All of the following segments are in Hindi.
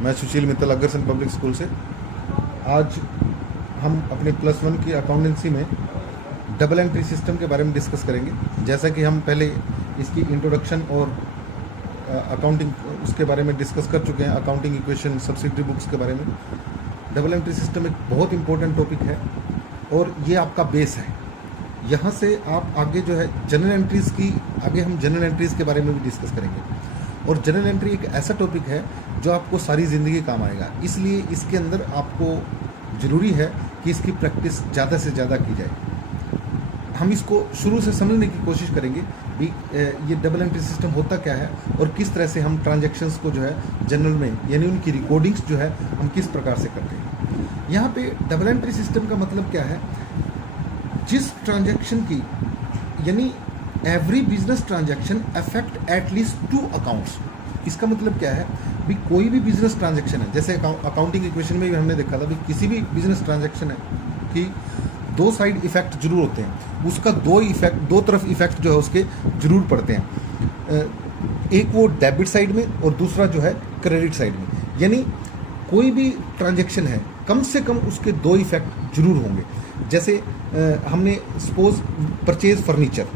मैं सुशील मित्तल अग्रसेन पब्लिक स्कूल से। आज हम अपने +1 की अकाउंटेंसी में डबल एंट्री सिस्टम के बारे में डिस्कस करेंगे। जैसा कि हम पहले इसकी इंट्रोडक्शन और अकाउंटिंग उसके बारे में डिस्कस कर चुके हैं, अकाउंटिंग इक्वेशन, सब्सिडरी बुक्स के बारे में। डबल एंट्री सिस्टम एक बहुत इंपॉर्टेंट टॉपिक है और ये आपका बेस है। यहाँ से आप आगे जो है जनरल एंट्रीज़ की, आगे हम जनरल एंट्रीज़ के बारे में भी डिस्कस करेंगे। और जनरल एंट्री एक ऐसा टॉपिक है जो आपको सारी ज़िंदगी काम आएगा, इसलिए इसके अंदर आपको ज़रूरी है कि इसकी प्रैक्टिस ज़्यादा से ज़्यादा की जाए। हम इसको शुरू से समझने की कोशिश करेंगे भी ये डबल एंट्री सिस्टम होता क्या है और किस तरह से हम ट्रांजैक्शंस को जो है जनरल में, यानी उनकी रिकॉर्डिंग्स जो है हम किस प्रकार से करते हैं। यहाँ पे डबल एंट्री सिस्टम का मतलब क्या है, जिस ट्रांजैक्शन की, यानी every business transaction affect at least 2 accounts. इसका मतलब क्या है भी कोई भी बिजनेस ट्रांजैक्शन है, जैसे अकाउंटिंग इक्वेशन में भी हमने देखा था भी किसी भी बिजनेस ट्रांजैक्शन है कि 2 साइड इफेक्ट जरूर होते हैं, उसका 2 तरफ इफेक्ट जो है उसके जरूर पड़ते हैं। एक वो डेबिट साइड में और दूसरा जो है क्रेडिट साइड में। यानी कोई भी ट्रांजैक्शन है कम से कम उसके 2 इफेक्ट जरूर होंगे। जैसे हमने सपोज परचेज फर्नीचर,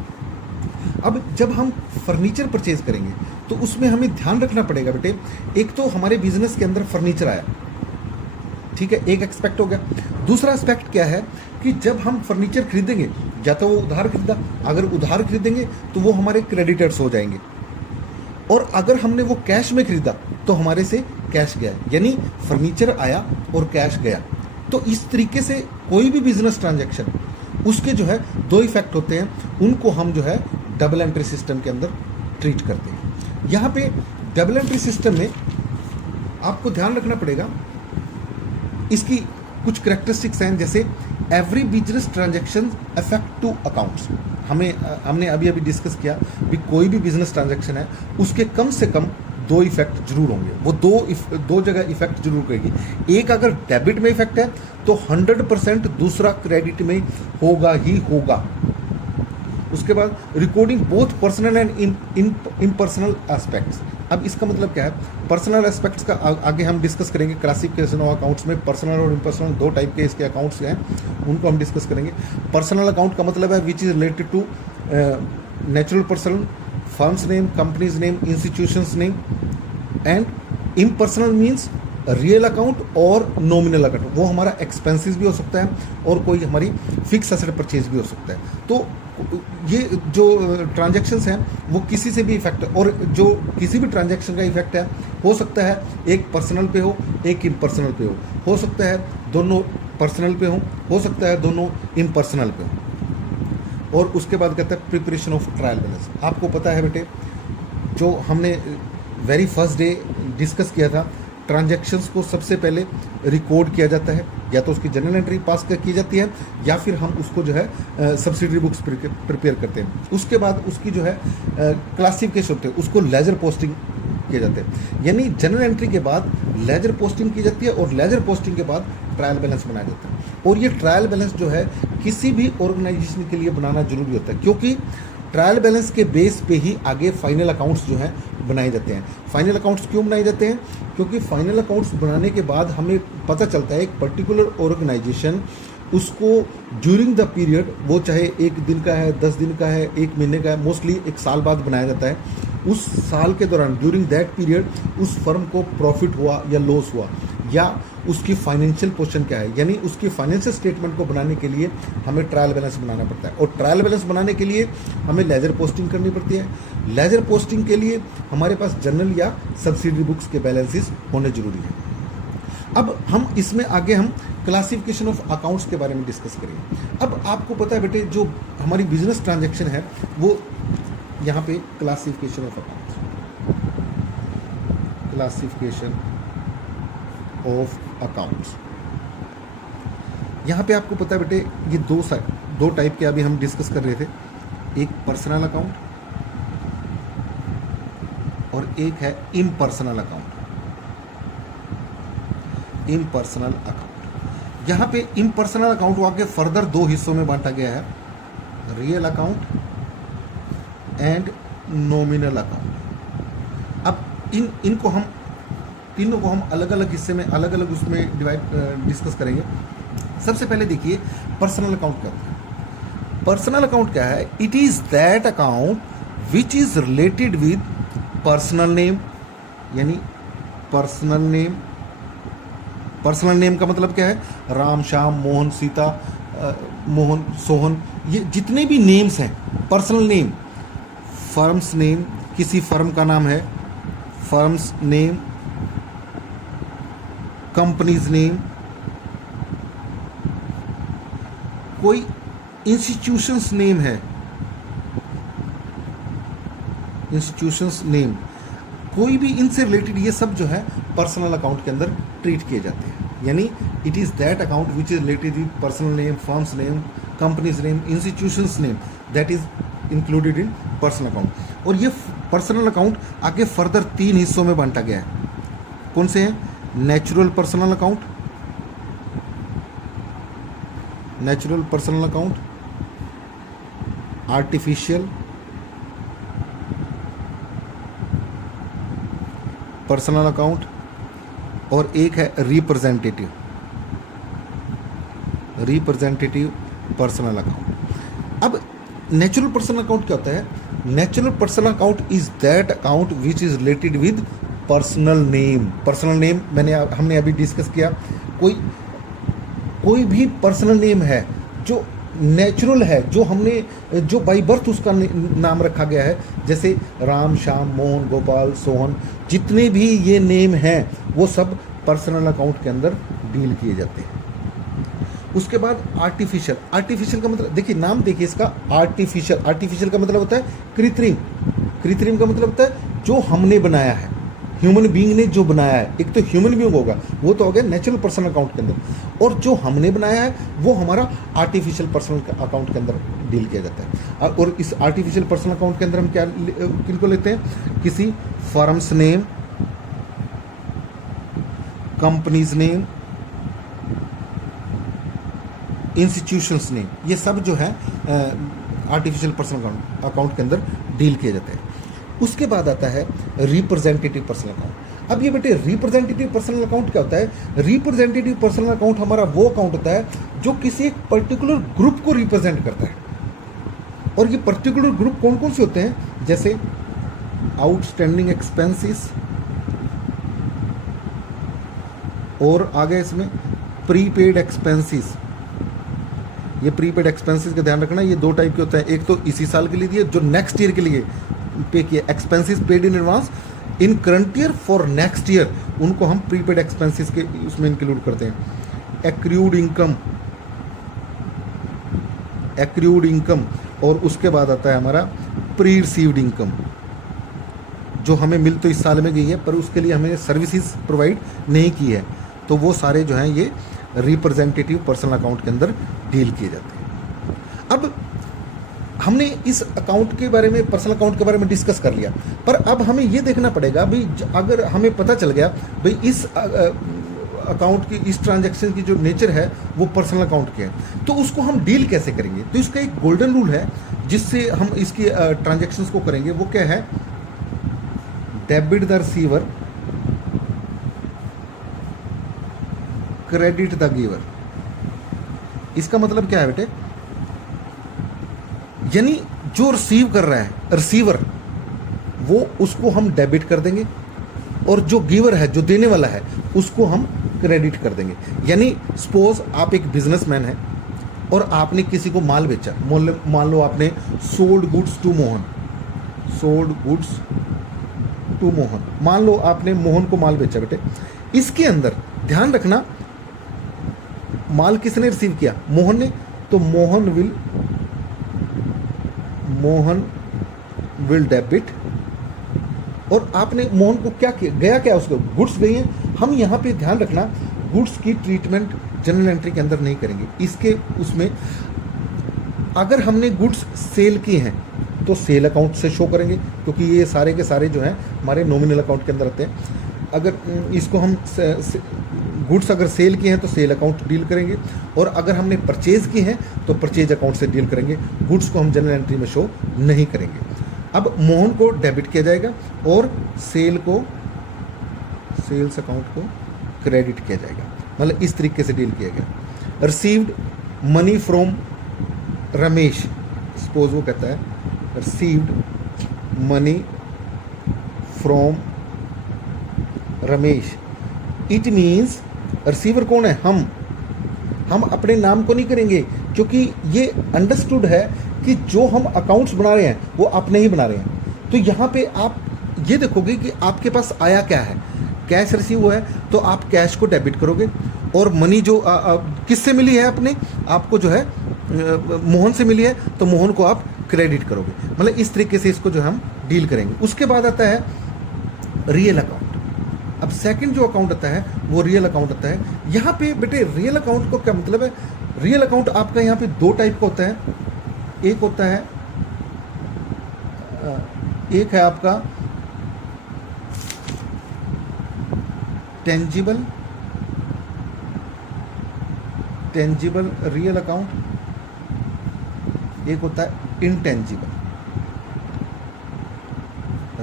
अब जब हम फर्नीचर परचेज करेंगे तो उसमें हमें ध्यान रखना पड़ेगा बेटे, एक तो हमारे बिजनेस के अंदर फर्नीचर आया, ठीक है, एक एस्पेक्ट हो गया। दूसरा एस्पेक्ट क्या है कि जब हम फर्नीचर खरीदेंगे, या तो वो उधार खरीदा, अगर उधार खरीदेंगे तो वो हमारे क्रेडिटर्स हो जाएंगे, और अगर हमने वो कैश में खरीदा तो हमारे से कैश गया, यानी फर्नीचर आया और कैश गया। तो इस तरीके से कोई भी बिजनेस ट्रांजैक्शन, उसके जो है 2 इफेक्ट होते हैं, उनको हम जो है डबल एंट्री सिस्टम के अंदर ट्रीट करते हैं। यहाँ पे डबल एंट्री सिस्टम में आपको ध्यान रखना पड़ेगा, इसकी कुछ कैरेक्टरिस्टिक्स हैं। जैसे every business transaction affect 2 accounts. हमने अभी डिस्कस किया भी कोई भी बिजनेस ट्रांजैक्शन है उसके कम से कम 2 इफेक्ट जरूर होंगे, वो दो जगह इफेक्ट जरूर करेगी। एक अगर डेबिट में इफेक्ट है तो 100% दूसरा क्रेडिट में होगा ही होगा। उसके बाद recording both personal and impersonal aspects. अब इसका मतलब क्या है, पर्सनल एस्पेक्ट्स का आगे हम डिस्कस करेंगे। क्लासिफिकेशन ऑफ अकाउंट्स में पर्सनल और इम्पर्सनल 2 टाइप के इसके अकाउंट्स हैं, उनको हम डिस्कस करेंगे। पर्सनल अकाउंट का मतलब है which is related to natural person, firms name, companies name, institutions name. And impersonal means real account और नॉमिनल अकाउंट, वो हमारा एक्सपेंसेस भी हो सकता है और कोई हमारी फिक्स एसेट परचेज भी हो सकता है। तो ये जो ट्रांजैक्शंस हैं वो किसी से भी इफेक्ट, और जो किसी भी ट्रांजैक्शन का इफेक्ट है हो सकता है एक पर्सनल पे हो, एक इम्पर्सनल पे हो सकता है दोनों पर्सनल पे हो सकता है दोनों इम्पर्सनल पे हो। और उसके बाद कहता है प्रिपरेशन ऑफ ट्रायल बैलेंस। आपको पता है बेटे, जो हमने वेरी फर्स्ट डे डिस्कस किया था, ट्रांजैक्शंस को सबसे पहले रिकॉर्ड किया जाता है, या तो उसकी जनरल एंट्री पास की जाती है या फिर हम उसको जो है सब्सिडरी बुक्स प्रिपेयर करते हैं। उसके बाद उसकी जो है क्लासिफिकेशन होते हैं, उसको लेजर पोस्टिंग किए जाते हैं। यानी जनरल एंट्री के बाद लेजर पोस्टिंग की जाती है और लेजर पोस्टिंग के बाद ट्रायल बैलेंस बनाया जाता है। और ये ट्रायल बैलेंस जो है किसी भी ऑर्गेनाइजेशन के लिए बनाना जरूरी होता है, क्योंकि ट्रायल बैलेंस के बेस पे ही आगे फाइनल अकाउंट्स जो हैं बनाए जाते हैं। फाइनल अकाउंट्स क्यों बनाए जाते हैं, क्योंकि फाइनल अकाउंट्स बनाने के बाद हमें पता चलता है एक पर्टिकुलर ऑर्गेनाइजेशन उसको ड्यूरिंग द पीरियड, वो चाहे 1 दिन का है, 10 दिन का है, 1 महीने का है, मोस्टली 1 साल बाद बनाया जाता है। उस साल के दौरान ड्यूरिंग दैट पीरियड उस फर्म को प्रॉफिट हुआ या लॉस हुआ, या उसकी फाइनेंशियल पोजीशन क्या है, यानी उसकी फाइनेंशियल स्टेटमेंट को बनाने के लिए हमें ट्रायल बैलेंस बनाना पड़ता है। और ट्रायल बैलेंस बनाने के लिए हमें लेजर पोस्टिंग करनी पड़ती है। लेजर पोस्टिंग के लिए हमारे पास जनरल या सब्सिडरी बुक्स के बैलेंसेस होने जरूरी है। अब हम इसमें आगे हम क्लासिफिकेशन ऑफ अकाउंट्स के बारे में डिस्कस करेंगे। अब आपको पता है बेटे, जो हमारी बिजनेस ट्रांजैक्शन है वो यहाँ पे classification of accounts, classification of accounts, यहाँ पे आपको पता है बेटे ये 2 टाइप के अभी हम डिस्कस कर रहे थे, एक पर्सनल अकाउंट और एक है इम्पर्सनल अकाउंट। इम्पर्सनल अकाउंट, यहाँ पे इम्पर्सनल अकाउंट को आगे फर्दर 2 हिस्सों में बांटा गया है, real account and nominal account. अब इनको हम तीनों को हम अलग अलग हिस्से में अलग अलग उसमें डिस्कस करेंगे। सबसे पहले देखिए पर्सनल अकाउंट क्या होता है। पर्सनल अकाउंट क्या है? It is that account which is related with personal name, यानी पर्सनल नेम। पर्सनल नेम का मतलब क्या है? राम, श्याम, मोहन, सीता, मोहन, सोहन, ये जितने भी नेम्स हैं पर्सनल नेम। फर्म्स नेम, किसी फर्म का नाम है, फर्म्स नेम। कंपनीज नेम, कोई इंस्टीट्यूशंस नेम है, इंस्टीट्यूशंस नेम, कोई भी इनसे रिलेटेड, ये सब जो है पर्सनल अकाउंट के अंदर ट्रीट किए जाते हैं। यानी it is that account which is related with personal name, firms name, companies name, institutions name, that is included in personal account. और ये पर्सनल अकाउंट आगे फर्दर 3 हिस्सों में बांटा गया है। कौन से हैं? Natural personal account, natural personal account, artificial personal account, और एक है रिप्रेजेंटेटिव पर्सनल अकाउंट। अब नेचुरल पर्सनल अकाउंट क्या होता है? Natural personal account is that account which is related with personal name. Personal name हमने अभी डिस्कस किया। कोई भी पर्सनल नेम है जो नेचुरल है, जो बाई बर्थ उसका नाम रखा गया है, जैसे राम, श्याम, मोहन, गोपाल, सोहन, जितने भी ये नेम हैं वो सब पर्सनल अकाउंट के अंदर डील किए जाते हैं। उसके बाद आर्टिफिशियल का मतलब देखिए, नाम देखिए इसका, आर्टिफिशियल का मतलब होता है कृत्रिम का मतलब होता है जो हमने बनाया है, ह्यूमन बीइंग ने जो बनाया है। एक तो ह्यूमन बीइंग होगा, वो तो हो गया नेचुरल पर्सनल अकाउंट के अंदर, और जो हमने बनाया है वो हमारा आर्टिफिशियल पर्सनल अकाउंट के अंदर डील किया जाता है। और इस आर्टिफिशियल पर्सनल अकाउंट के अंदर हम क्या किनको लेते हैं? किसी firms name, companies name, institutions name, ये सब जो है आर्टिफिशियल पर्सनल अकाउंट के अंदर डील किए जाते हैं। उसके बाद आता है रिप्रेजेंटेटिव पर्सनल अकाउंट। अब ये बेटे रिप्रेजेंटेटिव पर्सनल अकाउंट क्या होता है? रिप्रेजेंटेटिव पर्सनल अकाउंट हमारा वो अकाउंट होता है जो किसी एक पर्टिकुलर ग्रुप को रिप्रेजेंट करता है। और ये पर्टिकुलर ग्रुप कौन कौन से होते हैं? जैसे आउटस्टैंडिंग एक्सपेंसेस, और आगे इसमें प्रीपेड एक्सपेंसेस। ये प्रीपेड एक्सपेंसेस का ध्यान रखना, ये 2 टाइप के होते हैं। एक तो इसी साल के लिए दिए, जो नेक्स्ट ईयर के लिए पे किए, expenses paid in advance in current year for next year, उनको हम प्रीपेड एक्सपेंसेस के उसमें इंक्लूड करते हैं। एक्रूड इनकम, और उसके बाद आता है हमारा प्री रिसीव्ड इनकम, जो हमें मिल तो इस साल में गई है पर उसके लिए हमें सर्विसेज प्रोवाइड नहीं की है, तो वो सारे जो हैं ये रिप्रेजेंटेटिव पर्सनल अकाउंट के अंदर डील किए जाते हैं। अब हमने इस अकाउंट के बारे में, पर्सनल अकाउंट के बारे में डिस्कस कर लिया, पर अब हमें ये देखना पड़ेगा भाई, अगर हमें पता चल गया भाई इस अकाउंट की, इस ट्रांजैक्शन की जो नेचर है वो पर्सनल अकाउंट की है, तो उसको हम डील कैसे करेंगे? तो इसका एक गोल्डन रूल है जिससे हम इसकी ट्रांजैक्शंस को करेंगे। वो क्या है? Debit the receiver, credit the giver. इसका मतलब क्या है बेटे? यानी जो रिसीव कर रहा है रिसीवर, वो उसको हम डेबिट कर देंगे, और जो गिवर है, जो देने वाला है, उसको हम क्रेडिट कर देंगे। यानी सपोज आप एक बिजनेसमैन हैं और आपने किसी को माल बेचा, मान लो आपने सोल्ड गुड्स टू मोहन, मान लो आपने मोहन को माल बेचा बेटे। इसके अंदर ध्यान रखना, माल किसने रिसीव किया? मोहन ने। तो मोहन विल डेबिट, और आपने मोहन को क्या किया? गया क्या उसको? गुड्स गई हैं। हम यहाँ पे ध्यान रखना, गुड्स की ट्रीटमेंट जनरल एंट्री के अंदर नहीं करेंगे। इसके उसमें अगर हमने गुड्स सेल किए हैं तो सेल अकाउंट से शो करेंगे, क्योंकि ये सारे के सारे जो हैं हमारे नॉमिनल अकाउंट के अंदर आते हैं। अगर इसको हम गुड्स अगर सेल किए हैं तो सेल अकाउंट डील करेंगे, और अगर हमने परचेज किए हैं तो परचेज अकाउंट से डील करेंगे। गुड्स को हम जनरल एंट्री में शो नहीं करेंगे। अब मोहन को डेबिट किया जाएगा और सेल सेल्स अकाउंट को क्रेडिट किया जाएगा, मतलब इस तरीके से डील किया गया। Received money from Ramesh, suppose वो कहता है received money from Ramesh, it means receiver कौन है? हम अपने नाम को नहीं करेंगे, क्योंकि ये अंडरस्टूड है कि जो हम अकाउंट्स बना रहे हैं वो अपने ही बना रहे हैं। तो यहाँ पे आप ये देखोगे कि आपके पास आया क्या है, कैश रिसीव हुआ है तो आप कैश को डेबिट करोगे, और मनी जो किससे मिली है अपने आपको जो है मोहन से मिली है तो मोहन को आप क्रेडिट करोगे, मतलब इस तरीके से इसको जो हम डील करेंगे। उसके बाद आता है रियल अकाउंट। अब सेकंड जो अकाउंट आता है वो रियल अकाउंट आता है। यहाँ पे बेटे रियल अकाउंट को क्या मतलब है? रियल अकाउंट आपका यहाँ पे दो टाइप का होता है। एक होता है एक है आपका टेंजिबल रियल अकाउंट, एक होता है इनटेंजिबल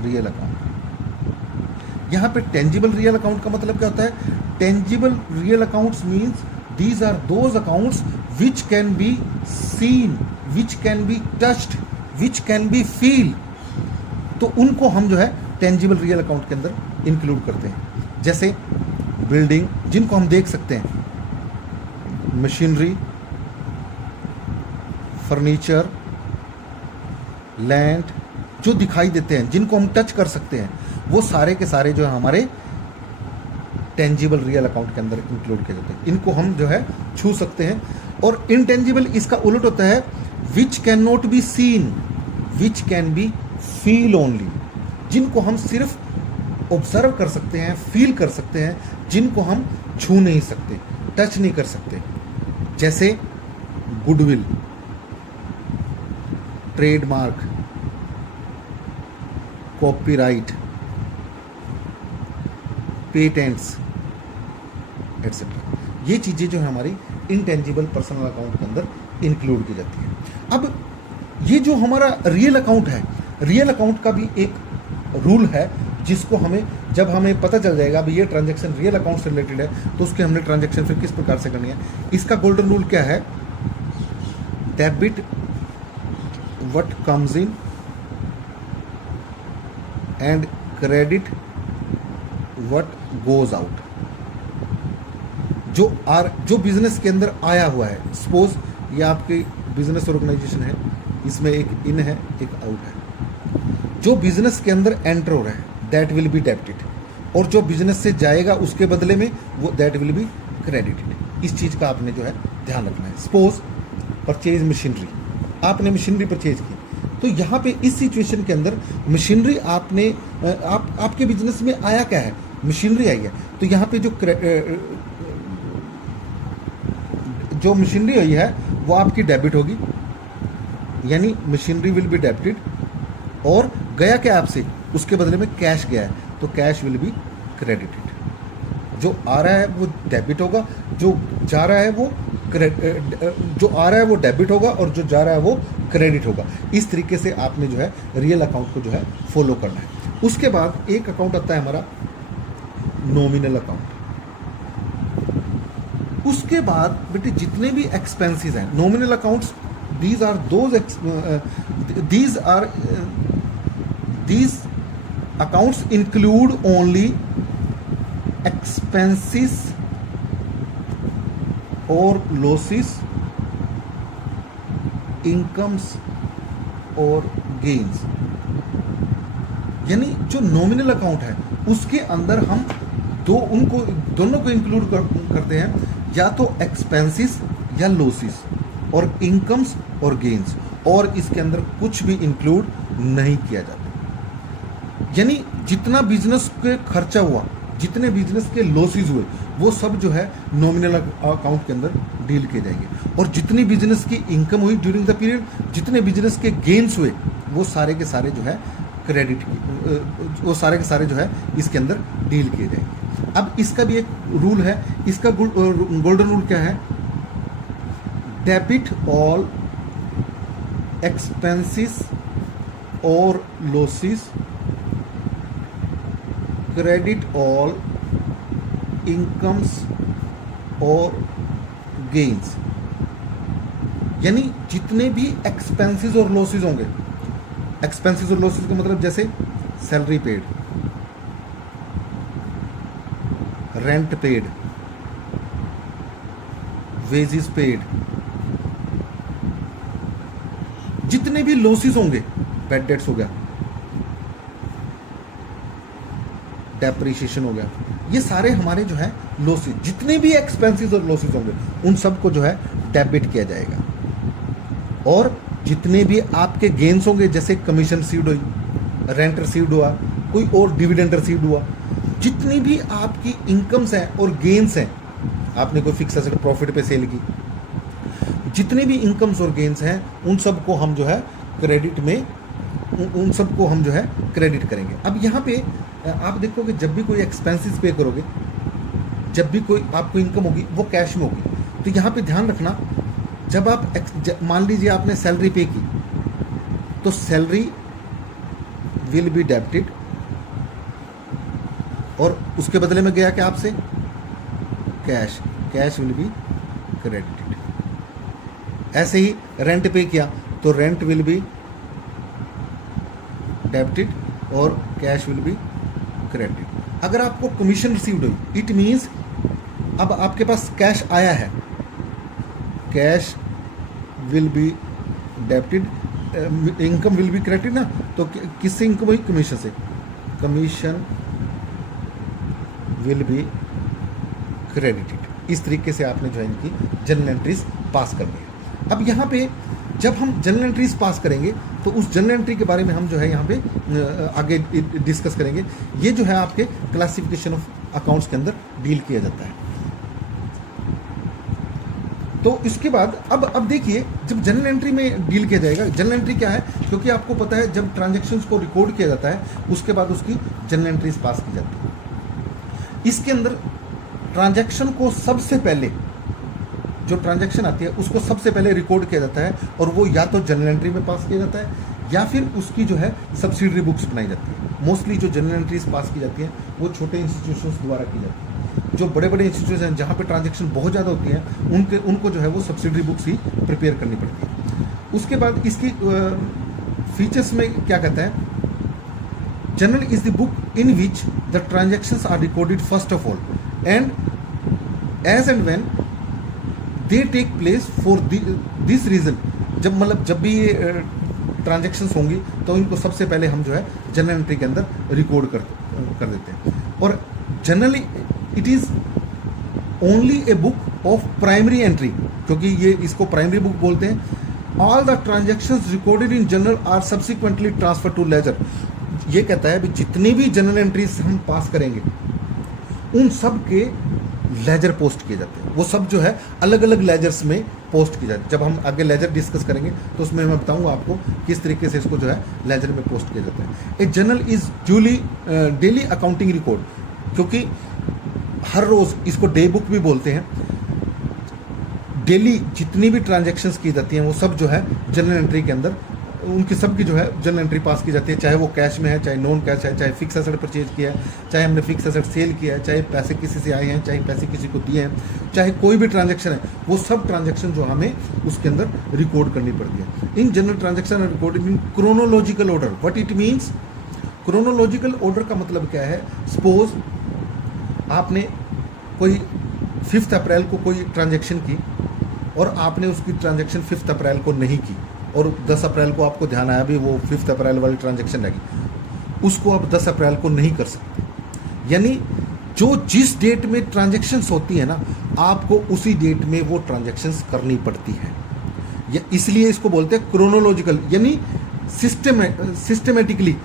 रियल अकाउंट। यहाँ पे टेंजिबल रियल अकाउंट का मतलब क्या होता है? Tangible real accounts means these are those accounts which can be seen, which can be touched, which can be feel. तो उनको हम जो है टेंजिबल रियल अकाउंट के अंदर इंक्लूड करते हैं। जैसे बिल्डिंग जिनको हम देख सकते हैं, मशीनरी, फर्नीचर, लैंड, जो दिखाई देते हैं, जिनको हम टच कर सकते हैं, वो सारे के सारे जो है हमारे टेंजिबल रियल अकाउंट के अंदर इंक्लूड किए जाते हैं। इनको हम जो है छू सकते हैं। और इनटेंजिबल इसका उलट होता है which can not be seen, which can be feel only, जिनको हम सिर्फ ऑब्जर्व कर सकते हैं, फील कर सकते हैं, जिनको हम छू नहीं सकते, टच नहीं कर सकते। जैसे goodwill, trademark, copyright, patents etcetera. ये चीज़ें जो है हमारी इनटेंजिबल पर्सनल अकाउंट के अंदर इंक्लूड की जाती है। अब ये जो हमारा रियल अकाउंट है, रियल अकाउंट का भी एक रूल है जिसको जब हमें पता चल जाएगा अभी ये ट्रांजैक्शन रियल अकाउंट से रिलेटेड है तो उसके हमने ट्रांजैक्शन फिर किस प्रकार से करनी है। इसका गोल्डन रूल क्या है? Debit what comes in and credit what goes out. जो बिजनेस के अंदर आया हुआ है, सपोज ये आपकी बिजनेस ऑर्गेनाइजेशन है, इसमें एक इन है एक आउट है। जो बिजनेस के अंदर एंटर हो रहा है दैट विल बी डेबिटेड, और जो बिजनेस से जाएगा उसके बदले में वो दैट विल बी क्रेडिटेड। इस चीज़ का आपने जो है ध्यान रखना है। सपोज परचेज मशीनरी, आपने मशीनरी परचेज की, तो यहाँ पे इस सिचुएशन के अंदर मशीनरी आपने आपके बिजनेस में आया क्या है? मशीनरी आई है। तो यहाँ पे जो मशीनरी आई है वो आपकी डेबिट होगी, यानी मशीनरी विल बी डेबिटेड। और गया क्या आपसे? उसके बदले में कैश गया है तो कैश विल बी क्रेडिटेड। जो आ रहा है वो डेबिट होगा, जो जा रहा है वो जो आ रहा है वो डेबिट होगा और जो जा रहा है वो क्रेडिट होगा। इस तरीके से आपने जो है रियल अकाउंट को जो है फॉलो करना है। उसके बाद एक अकाउंट आता है हमारा नॉमिनल अकाउंट। उसके बाद बेटे जितने भी एक्सपेंसेस हैं, nominal accounts, these accounts include only expenses or losses, incomes or gains। यानी जो नॉमिनल अकाउंट है उसके अंदर हम दोनों को इंक्लूड करते हैं, या तो एक्सपेंसेस या लॉसेस, और इनकम्स और गेन्स, और इसके अंदर कुछ भी इंक्लूड नहीं किया जाता। यानी जितना बिजनेस के खर्चा हुआ, जितने बिजनेस के लॉसेस हुए, वो सब जो है नॉमिनल अकाउंट के अंदर डील किए जाएंगे। और जितनी बिजनेस की इनकम हुई ड्यूरिंग द पीरियड, जितने बिजनेस के गेन्स हुए, वो सारे के सारे जो है वो सारे के सारे जो है इसके अंदर डील किए जाएंगे। अब इसका भी एक रूल है। इसका गोल्डन रूल क्या है? डेबिट ऑल एक्सपेंसेस और लॉसेस, क्रेडिट ऑल इनकम्स और गेन्स, यानी जितने भी एक्सपेंसेस और लॉसेस होंगे, एक्सपेंसेस और लॉसेस का मतलब जैसे salary paid, rent paid, wages paid, जितने भी लॉसेस होंगे, बैड डेट्स हो गया, डेप्रिसिएशन हो गया, ये सारे हमारे जो है लॉसेस, जितने भी एक्सपेंसेस और लॉसेस होंगे उन सबको जो है डेबिट किया जाएगा। और जितने भी आपके गेन्स होंगे, जैसे कमीशन रिसीव्ड हुई, रेंट रिसीव्ड हुआ, कोई और डिविडेंड रिसीव्ड हुआ, जितनी भी आपकी इनकम्स हैं और गेन्स हैं, आपने कोई फिक्स एसेट प्रॉफिट पे सेल की, जितने भी इनकम्स और गेन्स हैं उन सबको हम जो है क्रेडिट में, उन सबको हम जो है क्रेडिट करेंगे। अब यहाँ पे आप देखोगे जब भी कोई एक्सपेंसेस पे करोगे, जब भी कोई आपको इनकम होगी वो कैश में होगी। तो यहाँ पे ध्यान रखना, जब आप मान लीजिए आपने सैलरी पे की तो सैलरी विल बी डेबिटेड, और उसके बदले में गया क्या आपसे cash, cash will be credited. ऐसे ही रेंट पे किया तो रेंट विल बी डेबिटेड और कैश विल बी क्रेडिटेड। अगर आपको कमीशन रिसीव्ड हुई, इट मीन्स अब आपके पास कैश आया है, cash will be debited, income will be credited ना, तो किससे इनकम हुई, कमीशन से, कमीशन विल बी क्रेडिटेड। इस तरीके से आपने जो है इनकी जर्नल एंट्रीज पास करनी है। अब यहाँ पे जब हम जर्नल एंट्रीज पास करेंगे तो उस जर्नल एंट्री के बारे में हम जो है यहाँ पे आगे डिस्कस करेंगे। ये जो है आपके क्लासिफिकेशन ऑफ अकाउंट्स के अंदर डील किया जाता है। तो इसके बाद अब देखिए, जब जर्नल एंट्री में डील किया जाएगा, जर्नल एंट्री क्या है, क्योंकि आपको पता है जब ट्रांजैक्शंस को रिकॉर्ड किया जाता है उसके बाद उसकी जर्नल एंट्रीज पास की जाती है। इसके अंदर ट्रांजैक्शन को सबसे पहले, जो ट्रांजैक्शन आती है उसको सबसे पहले रिकॉर्ड किया जाता है, और वो या तो जर्नल एंट्री में पास किया जाता है या फिर उसकी जो है सब्सिडरी बुक्स बनाई जाती है। मोस्टली जो जर्नल एंट्रीज पास की जाती हैं वो छोटे इंस्टीट्यूशंस द्वारा की जाती है। जो बड़े बड़े इंस्टीट्यूशन हैं जहाँ पे ट्रांजैक्शन बहुत ज़्यादा होती हैं उनको जो है वो सब्सिडरी बुक्स ही प्रिपेयर करनी पड़ती है। उसके बाद इसकी फीचर्स में क्या कहता है, journal is the book in which the transactions are recorded first of all and as and when they take place for this reason. जब भी ये ट्रांजैक्शंस होंगी तो इनको सबसे पहले हम जो है जर्नल एंट्री के अंदर रिकॉर्ड कर देते हैं। और generally it is only a book of primary entry, क्योंकि ये इसको प्राइमरी बुक बोलते हैं। All the transactions recorded in journal are subsequently transfer to ledger. ये कहता है भी जितनी भी जर्नल एंट्रीज हम पास करेंगे उन सब के लेजर पोस्ट किए जाते हैं। वो सब जो है अलग अलग लेजर्स में पोस्ट किए जाते हैं। जब हम आगे लेजर डिस्कस करेंगे तो उसमें मैं बताऊंगा आपको किस तरीके से इसको जो है लेजर में पोस्ट किया जाता है। A journal is duly daily accounting record, क्योंकि हर रोज़ इसको डे बुक भी बोलते हैं। डेली जितनी भी ट्रांजैक्शंस की जाती हैं वो सब जो है जर्नल एंट्री के अंदर उनकी सब की जो है जर्नल एंट्री पास की जाती है, चाहे वो कैश में है, चाहे नॉन कैश है, चाहे फिक्स एसेट परचेज किया है, चाहे हमने फिक्स एसेट सेल किया है, चाहे पैसे किसी से आए हैं, चाहे पैसे किसी को दिए हैं, चाहे कोई भी ट्रांजैक्शन है, वो सब ट्रांजैक्शन जो हमें उसके अंदर रिकॉर्ड करनी पड़ती है। In journal transaction are recorded in chronological order. What it means, chronological order का मतलब क्या है, सपोज आपने कोई 5 अप्रैल को कोई ट्रांजैक्शन की और आपने उसकी ट्रांजैक्शन 5 अप्रैल को नहीं की, और 10 अप्रैल को आपको ध्यान आया भी वो 5 अप्रैल वाली ट्रांजैक्शन लगी, उसको आप 10 अप्रैल को नहीं कर सकते। यानी जो जिस डेट में ट्रांजैक्शंस होती है ना, आपको उसी डेट में वो ट्रांजैक्शंस करनी पड़ती है। इसलिए इसको बोलते हैं क्रोनोलॉजिकल, यानी सिस्टमेटिकली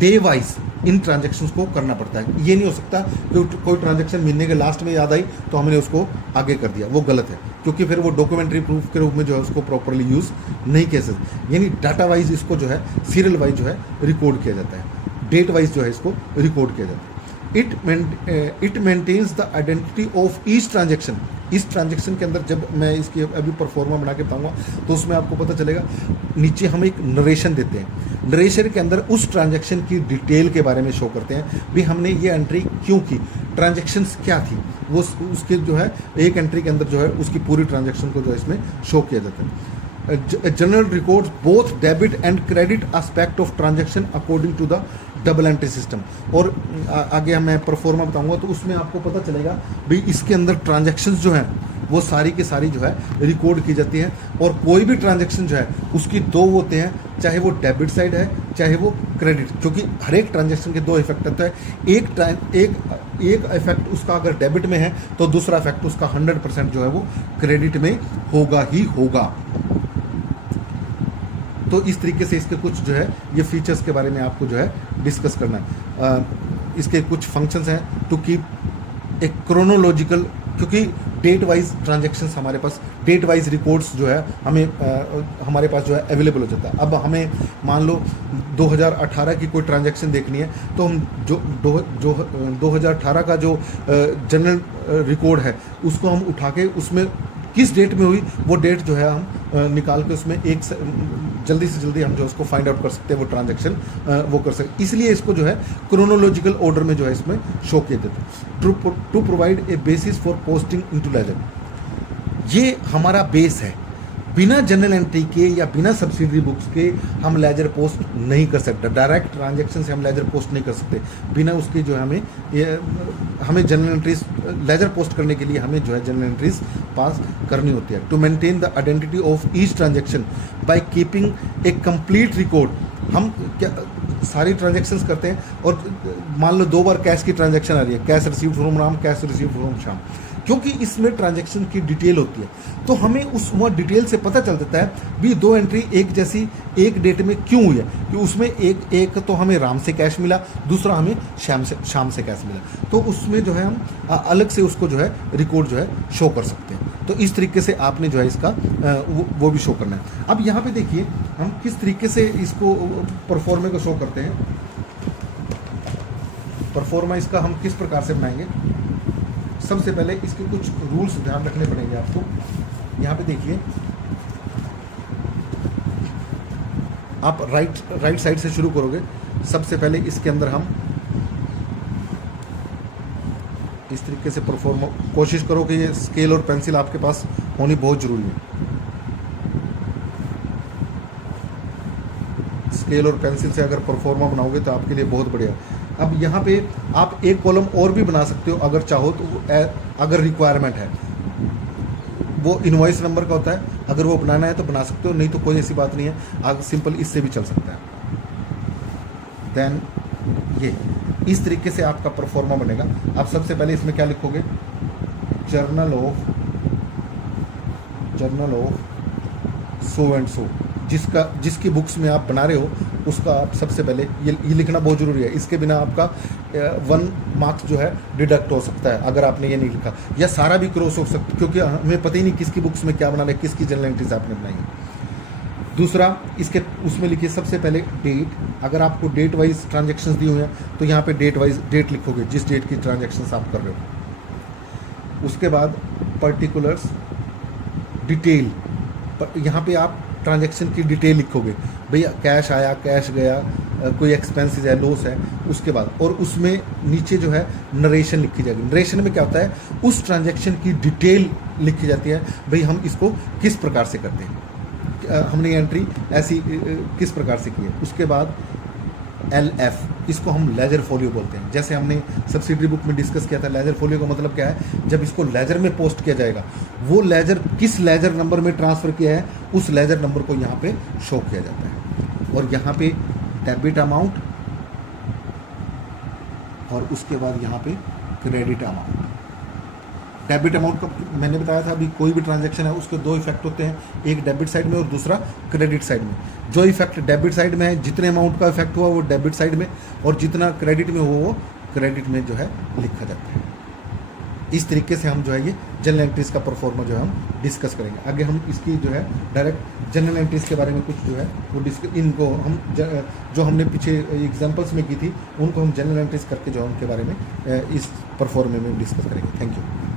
डे वाइज इन ट्रांजैक्शंस को करना पड़ता है। ये नहीं हो सकता कि कोई ट्रांजैक्शन महीने के लास्ट में याद आई तो हमने उसको आगे कर दिया, वो गलत है, क्योंकि फिर वो डॉक्यूमेंट्री प्रूफ के रूप में जो है उसको प्रॉपरली यूज़ नहीं किया सकते। यानी डाटा वाइज इसको जो है सीरियल वाइज जो है रिकॉर्ड किया जाता है, डेट वाइज जो है इसको रिकॉर्ड किया जाता है। It maintains the identity of each transaction. इस ट्रांजैक्शन के अंदर जब मैं इसकी अभी परफॉर्मा बना के बताऊंगा तो उसमें आपको पता चलेगा। नीचे हम एक नरेशन देते हैं, नरेशन के अंदर उस ट्रांजैक्शन की डिटेल के बारे में शो करते हैं, भी हमने ये एंट्री क्यों की, ट्रांजैक्शंस क्या थी, वो उसके जो है एक एंट्री के अंदर जो है उसकी पूरी ट्रांजैक्शन को जो है इसमें शो किया जाता है। Journal records both debit and credit aspect of transaction according to the double entry system. और आगे मैं परफॉर्मा बताऊंगा तो उसमें आपको पता चलेगा भाई इसके अंदर ट्रांजैक्शंस जो हैं वो सारी की सारी जो है रिकॉर्ड की जाती है। और कोई भी ट्रांजैक्शन जो है उसकी दो होते हैं, चाहे वो डेबिट साइड है चाहे वो क्रेडिट, क्योंकि हर एक ट्रांजैक्शन के दो इफेक्ट होता है। एक इफेक्ट उसका अगर डेबिट में है तो दूसरा इफेक्ट उसका 100% जो है वो क्रेडिट में होगा ही होगा। तो इस तरीके से इसके कुछ जो है ये फीचर्स के बारे में आपको जो है डिस्कस करना है। इसके कुछ फंक्शंस हैं टू कीप एक क्रोनोलॉजिकल, क्योंकि डेट वाइज ट्रांजैक्शंस हमारे पास, डेट वाइज रिकॉर्ड्स जो है हमें हमारे पास जो है अवेलेबल हो जाता है। अब हमें मान लो 2018 की कोई ट्रांजैक्शन देखनी है तो हम जो 2018 का जो जनरल रिकॉर्ड है उसको हम उठा के उसमें किस डेट में हुई वो डेट जो है हम निकाल के उसमें एक जल्दी से जल्दी हम जो उसको फाइंड आउट कर सकते हैं, वो ट्रांजैक्शन वो कर सकते। इसलिए इसको जो है क्रोनोलॉजिकल ऑर्डर में जो है इसमें शो किए देते हैं। To provide a basis for posting into ledger, ये हमारा बेस है। बिना जनरल एंट्री के या बिना सब्सिडरी बुक्स के हम लेजर पोस्ट नहीं कर सकते, डायरेक्ट ट्रांजैक्शन से हम लेजर पोस्ट नहीं कर सकते। बिना उसके जो है हमें जनरल एंट्रीज लेजर पोस्ट करने के लिए हमें जो है जनरल एंट्रीज पास करनी होती है। To maintain the identity of each transaction by keeping a complete record, हम क्या सारी ट्रांजैक्शंस करते हैं और मान लो 2 बार कैश की ट्रांजैक्शन आ रही है, cash received from Ram, cash received from Shyam, क्योंकि इसमें ट्रांजैक्शन की डिटेल होती है तो हमें उस वहाँ डिटेल से पता चल जाता है भी 2 एंट्री एक जैसी एक डेट में क्यों हुई है, कि उसमें एक तो हमें राम से कैश मिला, दूसरा हमें शाम से कैश मिला, तो उसमें जो है हम अलग से उसको जो है रिकॉर्ड जो है शो कर सकते हैं। तो इस तरीके से आपने जो है इसका वो भी शो करना है। अब यहाँ पे देखिए हम किस तरीके से इसको परफॉर्मे को शो करते हैं। परफॉर्मा इसका हम किस प्रकार से बनाएंगे, सबसे पहले इसके कुछ रूल्स ध्यान रखने पड़ेंगे आपको। यहाँ पे देखिए आप राइट साइड से शुरू करोगे। सबसे पहले इसके अंदर हम इस तरीके से परफॉर्म, कोशिश करो कि ये स्केल और पेंसिल आपके पास होनी बहुत ज़रूरी है। स्केल और पेंसिल से अगर परफॉर्मा बनाओगे तो आपके लिए बहुत बढ़िया। अब यहाँ पे आप एक कॉलम और भी बना सकते हो अगर चाहो तो, अगर रिक्वायरमेंट है। वो इनवॉइस नंबर का होता है, अगर वो बनाना है तो बना सकते हो, नहीं तो कोई ऐसी बात नहीं है, आगे सिंपल इससे भी चल सकता है। देन ये इस तरीके से आपका परफॉर्मा बनेगा। आप सबसे पहले इसमें क्या लिखोगे, journal of so and so, जिसकी बुक्स में आप बना रहे हो उसका आप सबसे पहले ये लिखना बहुत ज़रूरी है। इसके बिना आपका 1 मार्क्स जो है डिडक्ट हो सकता है अगर आपने ये नहीं लिखा, या सारा भी क्रॉस हो सकता है, क्योंकि हमें पता ही नहीं किसकी बुक्स में क्या बनाना है, किसकी जनरल एंट्रीज आपने बनाई है। दूसरा, इसके उसमें लिखिए सबसे पहले डेट। अगर आपको डेट वाइज ट्रांजेक्शन्स दी हुई हैं तो यहाँ पे डेट वाइज डेट लिखोगे जिस डेट की ट्रांजेक्शन्स आप कर रहे हो। उसके बाद पर्टिकुलर्स, डिटेल, यहाँ पे आप ट्रांजैक्शन की डिटेल लिखोगे, भैया कैश आया, कैश गया, कोई एक्सपेंसेस है, लॉस है। उसके बाद और उसमें नीचे जो है नरेशन लिखी जाएगी। नरेशन में क्या होता है, उस ट्रांजैक्शन की डिटेल लिखी जाती है, भाई हम इसको किस प्रकार से करते हैं, हमने एंट्री ऐसी किस प्रकार से की है। उसके बाद LF, इसको हम लेजर फोलियो बोलते हैं। जैसे हमने सब्सिडरी बुक में डिस्कस किया था, लेजर फोलियो का मतलब क्या है, जब इसको लेजर में पोस्ट किया जाएगा, वो लेजर किस लेजर नंबर में ट्रांसफ़र किया है उस लेजर नंबर को यहाँ पे शो किया जाता है। और यहाँ पे डेबिट अमाउंट और उसके बाद यहाँ पे क्रेडिट अमाउंट। डेबिट अमाउंट का मैंने बताया था, अभी कोई भी ट्रांजैक्शन है उसके 2 इफेक्ट होते हैं, एक डेबिट साइड में और दूसरा क्रेडिट साइड में। जो इफेक्ट डेबिट साइड में है, जितने अमाउंट का इफेक्ट हुआ वो डेबिट साइड में, और जितना क्रेडिट में हुआ वो क्रेडिट में जो है लिखा जाता है। इस तरीके से हम जो है ये जनरल एंट्रीज का परफॉर्मा जो है हम डिस्कस करेंगे। आगे हम इसकी जो है डायरेक्ट जनरल एंट्रीज के बारे में कुछ जो है वो इनको हम जो हमने पीछे एग्जांपल्स में की थी उनको हम जनरल एंट्रीज करके जो है उनके बारे में इस परफॉर्मे में डिस्कस करेंगे। Thank you.